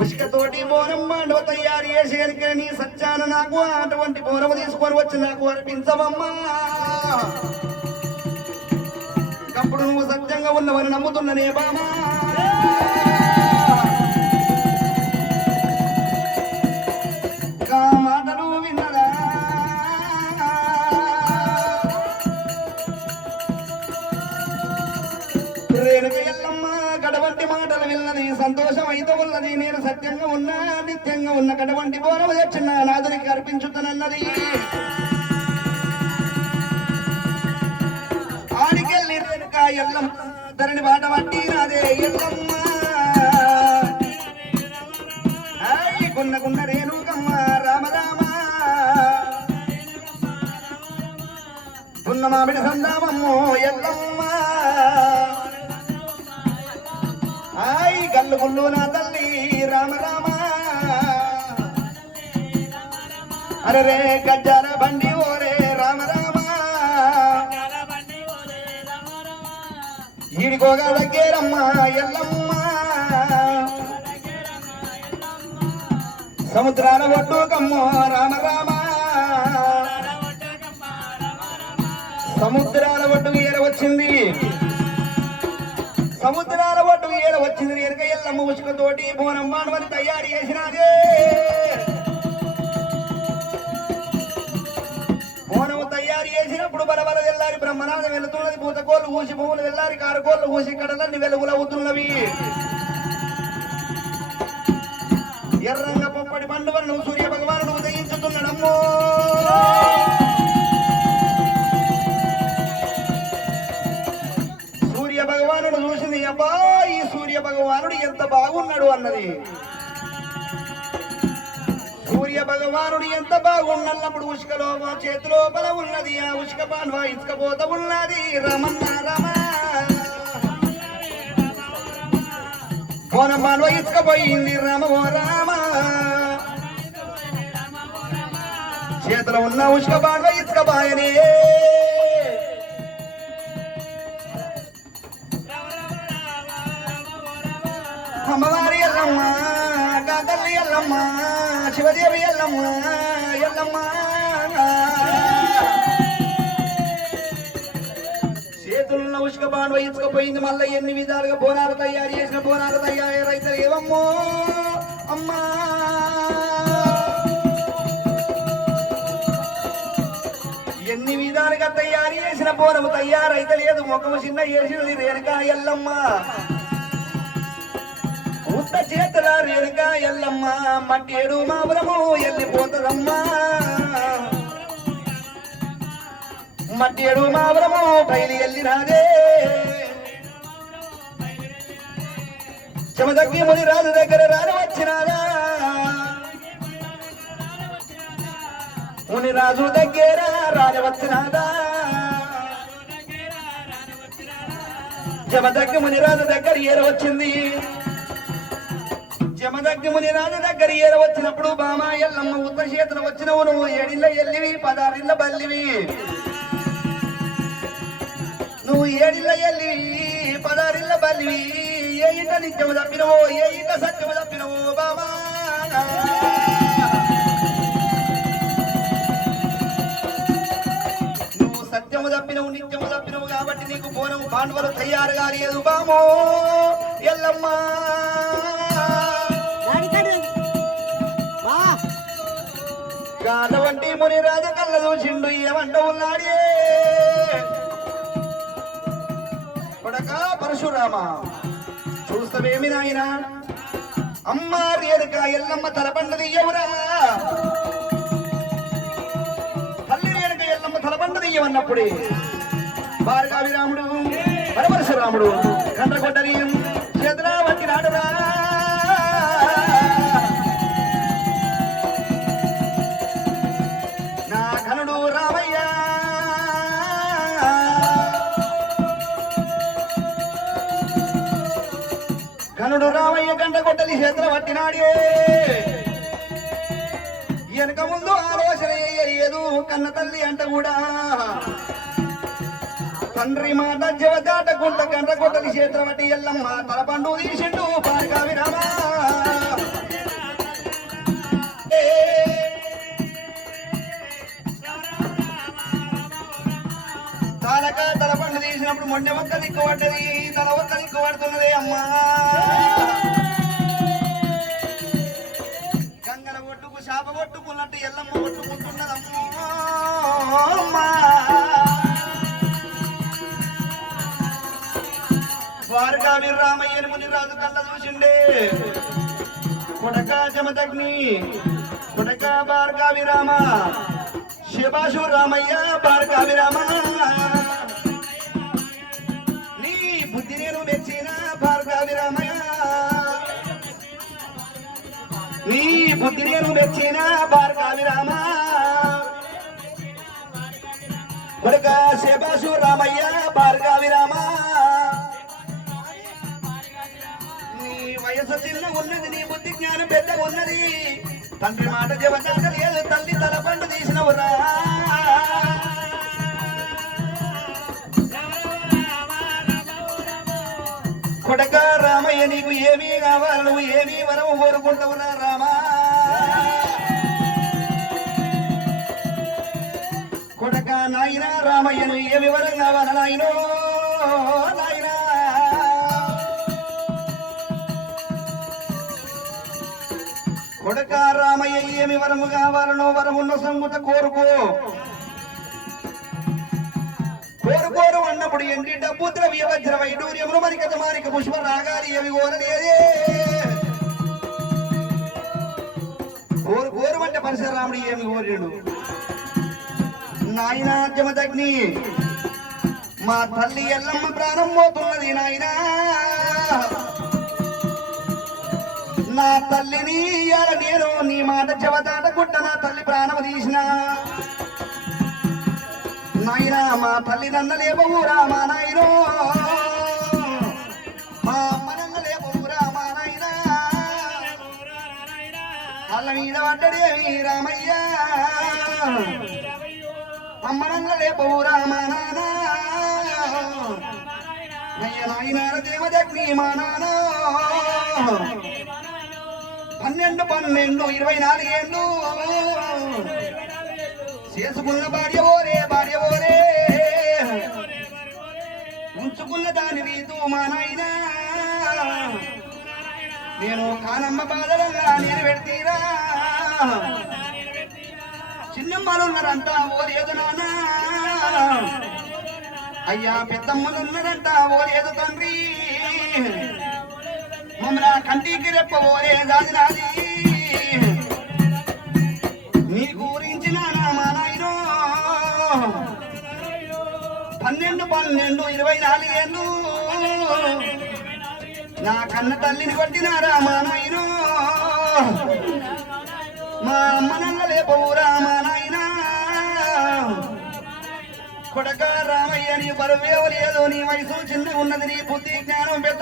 ఉష్కతోటి బోనం మాండవ తయారు చేసి కనుక నీ సత్యాన నాకు అటువంటి బోనము తీసుకొని వచ్చి నాకు అర్పించవమ్మా. అప్పుడు నువ్వు సత్యంగా ఉన్నవని నమ్ముతున్ననే బామా. సత్యంగా ఉన్నా నిత్యంగా ఉన్న కటువంటి బోరవ చిన్న నాదునికి అర్పించుతానన్నది ఆడికెళ్ళి రేణుక ఎల్లమ్మ ధరణి బాట పట్టి నాదే ఎల్లమ్మ. ఆయ్ గున్న రేణుకమ్మ రామ రామ. గున్న మామిడి సందామమ్మో ఎల్లమ్మ. గల్లు గుళ్ళు నా తల్లి రామ రామ. అరే రే గజ్జాల బండి ఓరే రామ రామ. ఈడికోగా దగ్గరమ్మ ఎల్లమ్మ. సముద్రాల ఒడ్డు కమ్మో రామ రామ. సముద్రాల ఒడ్డు ఏర వచ్చింది? సముద్రాల ఒడ్డు వచ్చింది? ఎనక ఎల్లమ్మ ఉసుకతోటి బోనం తయారు చేసినది. బోనము తయారు చేసినప్పుడు బలబల వెళ్ళారి బ్రహ్మనాథం వెళుతున్నది. భూతకోళ్ళు ఊసి భూములు వెళ్ళారి కారుకోళ్ళు ఊసి కడలన్నీ వెలుగులవుతున్నవి ఎర్రంగ పొప్పటి పండువలను సూర్య భగవానుడు ఉదయించుతున్నాడమ్మో అన్నది. సూర్య భగవానుడు ఎంత బాగున్నప్పుడు ఉష్కలో మా చేతిలో బల ఉన్నది. ఆ ఉష్క పాన్వా ఇసుకపోత ఉన్నది. రమన్న రమ. కోన పాన్వ ఇసుకపోయింది రమ ఓ రామ. చేతిలో ఉన్న ఉష్క పాన్వ ఇసుకబాయనే శివదేవి ఎల్లమ్మ ఎల్లమ్మ. చేతులున్న ఉష్క బాండ్ ఇసుకపోయింది మళ్ళీ ఎన్ని విధాలుగా బోనాలు తయారు చేసిన బోనాలు తయారు రైతులు ఏవమ్మో? అమ్మా. ఎన్ని విధాలుగా తయారు చేసిన బోనము తయారైతే లేదు. ముఖము చిన్న చేసినది రేణుకా ఎల్లమ్మ. ఉత్త చేతుల ఎల్లమ్మా ఎల్లమ్మ మట్టేడు మాపురము ఎల్లిపోతుందమ్మా మట్టేడు మాపురము బయలు ఎల్లినాదే చెమదగ్గి ముని రాజు దగ్గర రాని వచ్చినారా ముని రాజు దగ్గర రాని వచ్చినాదా జమదగ్గి ముని రాజు దగ్గర ఏర వచ్చింది జమదగ్గుముని రాజు దగ్గర ఏర వచ్చినప్పుడు బామా ఎల్లమ్మ ఉత్త చేతులు వచ్చినవు నువ్వు ఏడిళ్ళ ఎల్లివి పదారిళ్ళ బల్లివి. నువ్వు ఏడిళ్ళ ఎల్లివి పదారిళ్ళ బల్లివి. ఏ ఇంట నిత్యము తప్పినవో ఏ ఇంట సత్యము తప్పినవో బామా. నువ్వు సత్యము తప్పినవు నిత్యము తప్పినవు కాబట్టి నీకు పోనవు పాండవులు తయారు కాలేదు బామో. ఎల్లమ్మా యాదవంటి ముని రాజ కళ్ళ చూసిండు ఏమంట ఉన్నాడే. కొడక పరశురామ. చూస్తావేమి నాయన? అమ్మారి రేణుక ఎల్లమ్మ తలపండది ఎవరా? తల్లి రేణుక ఎల్లమ్మ తలపండది ఇవ్వన్నప్పుడే భార్గావి రాముడు పరపరశురాముడు కండ్రగొడ్డని చేతులా వంటి నాడురా పుట్టినాడే వెనక ముందు ఆలోచన చేయలేదు కన్న తల్లి అంట కూడా. తండ్రి మాట జవ దాటకుంట కండ్ర కొట్టలి ఎల్లమ్మ తలపండు తీసిండు పారకావి రామా. తాలక తల తీసినప్పుడు మొండె ఒక్క దిక్కు తల ఒక్క దిక్కు పడుతున్నది అమ్మా. గంగల ఒట్టుకు శాప కొట్టుకున్నట్టు ఎల్లమ్మ కొట్టుకుంటున్నదమ్మా ద్వారకావి ముని రాజు కళ్ళ చూసిండే. కొడక జమదగ్ని కొడక భార్గావి రామ శివాసు రామయ్య భార్గావి రామ నీ బుద్ధి నేను మెచ్చిన భార్గావి రామయ్య నీ బుద్ధి నేను మెచ్చిన భార్గావి రామ. కొడక శివాశు రామయ్య భార్గావి రామ. నీ వయసు చిన్న ఉన్నది నీ బుద్ధి జ్ఞానం పెద్ద ఉన్నది. తండ్రి మాట జవదాట లేదు తల్లి తల పండు తీసినవురా కొడక రామయ్య నీకు ఏమీ కావాలి? నువ్వు ఏమీ వరం కోరుకుంటావు? కొడక నాయన రామయ్యను ఏ వివరం కావాల నాయనో? నాయనా! కొడక రామయ్య ఏమి వరము కావాలనో వరమున్న సంగుత కోరుకో. కోరుకోరు అన్నప్పుడు ఎండి డబ్బు ద్రవ్య వజ్ర వైడూర్యములు మరికత మారిక పుష్ప రాగాలి ఏమి కోరలేదే కోరు కోరు అంటే పరశురాముడు ఏమి కోరాడు నాయనాద్యమదగ్ని మా తల్లి ఎల్లమ్మ ప్రాణం పోతున్నది నాయనా. నా తల్లిని ఇయ్యాల నేను నీ మాట చెవదాట గుట్ట నా తల్లి ప్రాణం తీసిన. నాయనా మా తల్లి నన్న లేపవురా మా నాయనో. మా అమ్మ నన్న లేపవురా మా నాయనా. వాళ్ళ మీద పడ్డడేమి రామయ్య. అమ్మ నన్న లేపవురా అయ్య మా పన్నెండు పన్నెండు ఇరవై నాలుగేళ్ళు చేసుకున్న భార్య ఓరే భార్య ఓరే. ఉంచుకున్న దాని నీతూ మా నాయన. నేను కానమ్మ బాధలంగా నేను పెడతీరా. చిన్నమ్మలున్నారంతా ఓరేదు నానా అయ్యా పెద్దమ్మలున్నారంట ఓరేదు తండ్రి. మమ్మల్ని కంటికి రెప్ప ఓరే దాది నాది నీ గురించిన మా నాయనో పన్నెండు పన్నెండు ఇరవై నాలుగేళ్ళు నా కన్న తల్లిని కొట్టినారా మా నాయనో మా అమ్మ నన్నలే లేపవురా మా నాయనా కొడక రామయ్య నీ బరువేవలేదు నీ వయసు చిన్న ఉన్నది నీ బుద్ధి జ్ఞానం పెద్ద